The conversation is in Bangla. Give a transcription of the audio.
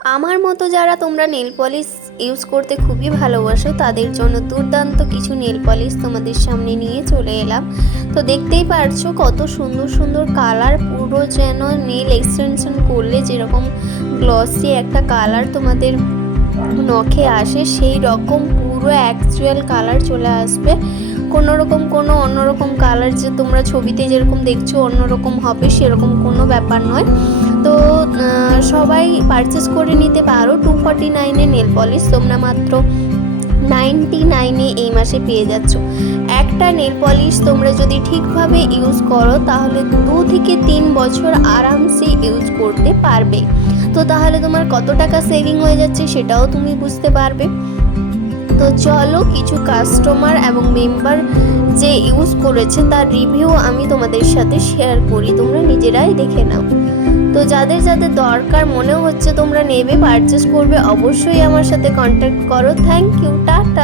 আমার মতো যারা তোমরা নেল পলিশ ইউজ করতে খুবই ভালোবাসো, তাদের জন্য দুর্দান্ত কিছু নেল পলিশ তোমাদের সামনে নিয়ে চলে এলাম। তো দেখতেই পারছ কত সুন্দর সুন্দর কালার পুরো যেন নেল এক্সটেনশন করলে যেরকম গ্লসি একটা কালার তোমাদের নখে আসে, সেই রকম পুরো অ্যাকচুয়াল কালার চলে আসবে। কোনো রকম কোনো অন্যরকম কালার যে তোমরা ছবিতে যেরকম দেখছ অন্যরকম হবে, সেরকম কোনো ব্যাপার নয়। তো সবাই পারচেস করে নিতে পারো। টু ফর্টি নাইনে নেল পলিশ তোমরা মাত্র নাইনটি নাইনে এই মাসে পেয়ে যাচ্ছ। একটা নেল পলিশ তোমরা যদি ঠিকভাবে ইউজ করো, তাহলে দু থেকে তিন বছর আরামসে ইউজ করতে পারবে। তো তাহলে তোমার কত টাকা সেভিং হয়ে যাচ্ছে সেটাও তুমি বুঝতে পারবে। তো চলো কিছু কাস্টমার এবং মেম্বার যে ইউজ করেছে, তার রিভিউ আমি তোমাদের সাথে শেয়ার করি। তোমরা নিজেরাই দেখে নাও। যাদের যাদের দরকার মনে হচ্ছে তোমরা নেবে পারচেস করবে, অবশ্যই আমার সাথে কন্ট্যাক্ট করো। Thank you tata.